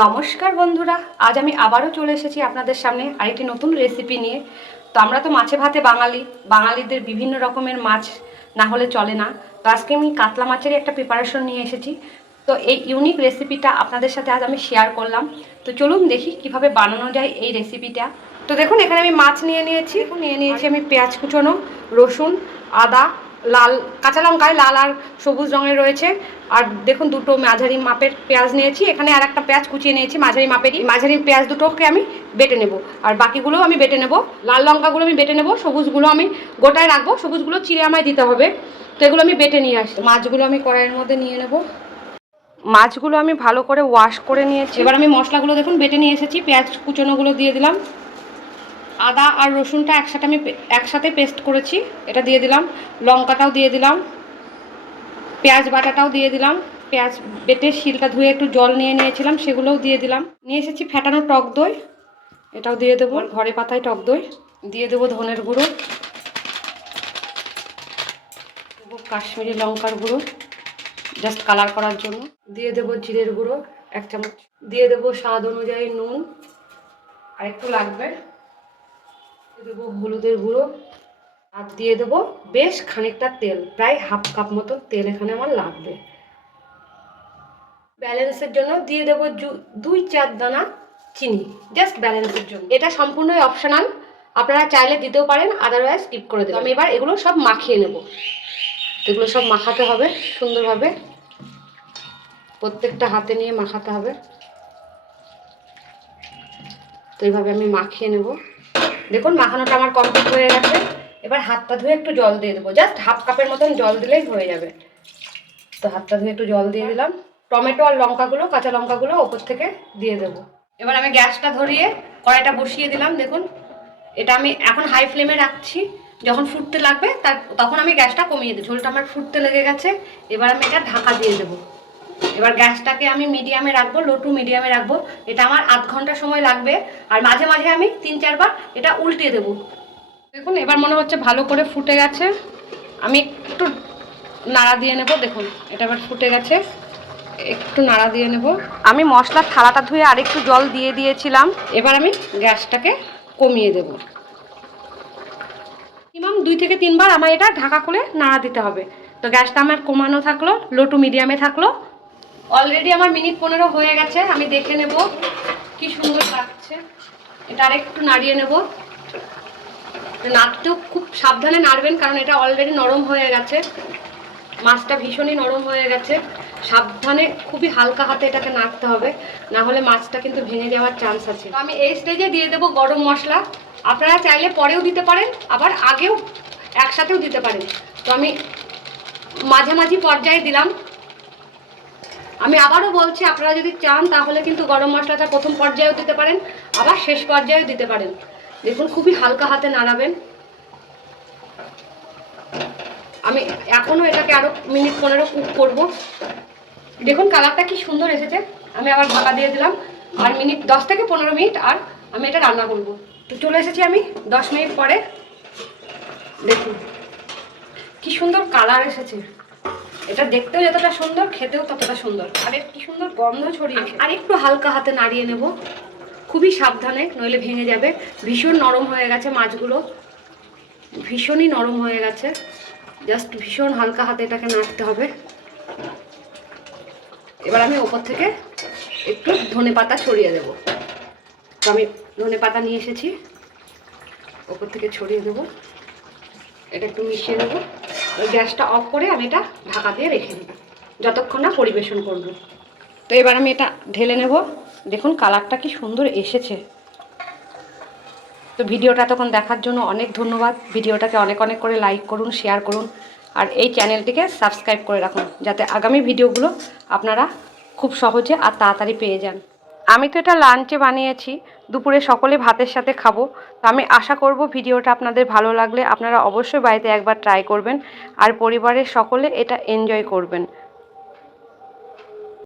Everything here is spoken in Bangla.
নমস্কার বন্ধুরা, আজ আমি আবারও চলে এসেছি আপনাদের সামনে আরেকটি নতুন রেসিপি নিয়ে। তো আমরা তো মাছে ভাতে বাঙালি, বাঙালিদের বিভিন্ন রকমের মাছ না হলে চলে না। তো আজকে আমি কাতলা মাছেরই একটা প্রিপারেশন নিয়ে এসেছি। তো এই ইউনিক রেসিপিটা আপনাদের সাথে আজ আমি শেয়ার করলাম। তো চলুন দেখি কীভাবে বানানো যায় এই রেসিপিটা তো দেখুন, এখানে আমি মাছ নিয়ে নিয়েছি। নিয়ে নিয়েছি আমি পেঁয়াজ কুচোনো, রসুন, আদা লাল, কাঁচা লঙ্কায় লাল আর সবুজ রঙের রয়েছে। আর দেখুন দুটো মাঝারি মাপের পেঁয়াজ নিয়েছি। এখানে আর একটা পেঁয়াজ কুচিয়ে নিয়েছি মাঝারি মাপেরই। মাঝারি পেঁয়াজ দুটোকে আমি বেটে নেব। আর বাকিগুলো আমি বেটে নেব। লাল লঙ্কাগুলো আমি বেটে নেব। সবুজগুলো আমি গোটায় রাখব। সবুজগুলো চিড়ে আমায় দিতে হবে। তো এগুলো আমি বেটে নিয়ে আসি। মাছগুলো আমি কড়াইয়ের মধ্যে নিয়ে নেব। মাছগুলো আমি ভালো করে ওয়াশ করে নিয়েছি। এবার আমি মশলাগুলো দেখুন বেটে নিয়ে এসেছি। পেঁয়াজ কুচোনোগুলো দিয়ে দিলাম। আদা আর রসুনটা একসাথে আমি একসাথে পেস্ট করেছি। এটা দিয়ে দিলাম। লঙ্কাটাও দিয়ে দিলাম। পেঁয়াজ বাটাটাও দিয়ে দিলাম। পেঁয়াজ বেটে শিলটা ধুয়ে একটু জল নিয়ে নিয়েছিলাম, সেগুলোও দিয়ে দিলাম। নিয়ে এসেছি ফেটানো টক দই। এটাও দিয়ে দেবো। ঘরে পাতায় টক দই। দিয়ে দেবো ধনের গুঁড়ো। দেবো কাশ্মীরি লঙ্কার গুঁড়ো। জাস্ট কালার করার জন্য। দিয়ে দেবো জিরের গুঁড়ো, এক চামচ। দিয়ে দেবো স্বাদ অনুযায়ী নুন। আর একটু লাগবে। দেবো হলুদের গুঁড়ো, আর দিয়ে দেবো বেশ খানিকটা তেল, প্রায় হাফ কাপ মতো তেল এখানে আমার লাগবে। ব্যালেন্সের জন্য দিয়ে দেবো দুই চার দানা চিনি, জাস্ট ব্যালেন্সের জন্য। এটা সম্পূর্ণই অপশনাল, আপনারা চাইলে দিতেও পারেন আদারওয়াইজ স্কিপ করে দেবেন। আমি এবার এগুলো সব মাখিয়ে নেব। এগুলো সব মাখাতে হবে সুন্দরভাবে। প্রত্যেকটা হাতে নিয়ে মাখাতে হবে। তো এইভাবে আমি মাখিয়ে নেব। দেখুন, মাখানোটা আমার কমপ্লিট হয়ে গেছে। এবার হাতটা ধুয়ে একটু জল দিয়ে দেবো। জাস্ট হাফ কাপের মতন জল দিলেই হয়ে যাবে। তো হাতটা ধুয়ে একটু জল দিয়ে দিলাম। টমেটো আর লঙ্কাগুলো, কাঁচা লঙ্কাগুলো ওপর থেকে দিয়ে দেবো। এবার আমি গ্যাসটা ধরিয়ে কড়াইটা বসিয়ে দিলাম, দেখুন। এটা আমি এখন হাই ফ্লেমে রাখছি। যখন ফুটতে লাগবে, তার তখন আমি গ্যাসটা কমিয়ে দিই। ঝোলটা আমার ফুটতে লেগে গেছে। এবার আমি এটা ঢাকা দিয়ে দেবো। এবার গ্যাসটাকে আমি মিডিয়ামে রাখব লো টু মিডিয়ামে রাখব। এটা আমার আধ ঘণ্টা সময় লাগবে। আর মাঝে মাঝে আমি তিন চারবার এটা উল্টে দেবো। দেখুন এবার মনে হচ্ছে ভালো করে ফুটে গেছে। আমি একটু নাড়া দিয়ে নেব দেখুন এটা এবার ফুটে গেছে। একটু নাড়া দিয়ে নেব। আমি মশলার থালাটা ধুয়ে আরেকটু জল দিয়ে দিয়েছিলাম। এবার আমি গ্যাসটাকে কমিয়ে দেব। মিনিমাম দুই থেকে তিনবার আমার এটা ঢাকা খুলে নাড়া দিতে হবে। তো গ্যাসটা আমার কমানো থাকল লো টু মিডিয়ামে থাকল। অলরেডি আমার মিনিট পনেরো হয়ে গেছে, আমি দেখে নেব কি সুন্দর লাগছে। এটা আরেকটু নাড়িয়ে নেব। নাড়তেও খুব সাবধানে নাড়বেন, কারণ এটা অলরেডি নরম হয়ে গেছে। মাছটা ভীষণই নরম হয়ে গেছে। সাবধানে খুবই হালকা হাতে এটাকে নাড়তে হবে, না হলে মাছটা কিন্তু ভেঙে যাওয়ার চান্স আছে। আমি এই স্টেজে দিয়ে দেবো গরম মশলা। আপনারা চাইলে পরেও দিতে পারেন, আবার আগেও একসাথেও দিতে পারেন। তো আমি মাঝামাঝি পর্যায়ে দিলাম। আমি আবারও বলছি, আপনারা যদি চান, তাহলে কিন্তু গরম মশলাটা প্রথম পর্যায়েও দিতে পারেন, আবার শেষ পর্যায়েও দিতে পারেন। দেখুন, খুবই হালকা হাতে নাড়াবেন। আমি এখনও এটাকে আরও মিনিট পনেরো কুক করব। দেখুন, কালারটা কি সুন্দর এসেছে। আমি আবার ঢাকা দিয়ে দিলাম। আর মিনিট দশ থেকে পনেরো মিনিট, আর আমি এটা রান্না করব। তো চলে এসেছি আমি দশ মিনিট পরে। দেখুন, কি সুন্দর কালার এসেছে। এটা দেখতেও যতটা সুন্দর, খেতেও ততটা সুন্দর। আর, কি সুন্দর গন্ধ ছড়িয়েছে আর একটু হালকা হাতে নাড়িয়ে নেব। খুবই সাবধানে, নইলে ভেঙে যাবে। ভীষণ নরম হয়ে গেছে মাছগুলো। ভীষণই নরম হয়ে গেছে। জাস্ট ভীষণ হালকা হাতে এটাকে নাড়তে হবে। এবার আমি ওপর থেকে একটু ধনে পাতা ছড়িয়ে দেব। তো আমি ধনে পাতা নিয়ে এসেছি। ওপর থেকে ছড়িয়ে দেবো। এটা একটু মিশিয়ে নেব ওই গ্যাসটা অফ করে আমি এটা ঢাকা দিয়ে রেখে দেবো। যতক্ষণ না পরিবেশন করব। তো এবার আমি এটা ঢেলে নেব। দেখুন, কালারটা কি সুন্দর এসেছে। তো ভিডিওটা তখন দেখার জন্য অনেক ধন্যবাদ। ভিডিওটাকে অনেক অনেক করে লাইক করুন, শেয়ার করুন, আর এই চ্যানেলটিকে সাবস্ক্রাইব করে রাখুন, যাতে আগামী ভিডিওগুলো আপনারা খুব সহজে আর তাড়াতাড়ি পেয়ে যান। আমি তো এটা লাঞ্চে বানিয়েছি, দুপুরে সকলে ভাতের সাথে খাব। তো আমি আশা করব ভিডিওটা আপনাদের ভালো লাগলে আপনারা অবশ্যই বাড়িতে একবার ট্রাই করবেন, আর পরিবারের সকলে এটা এনজয় করবেন।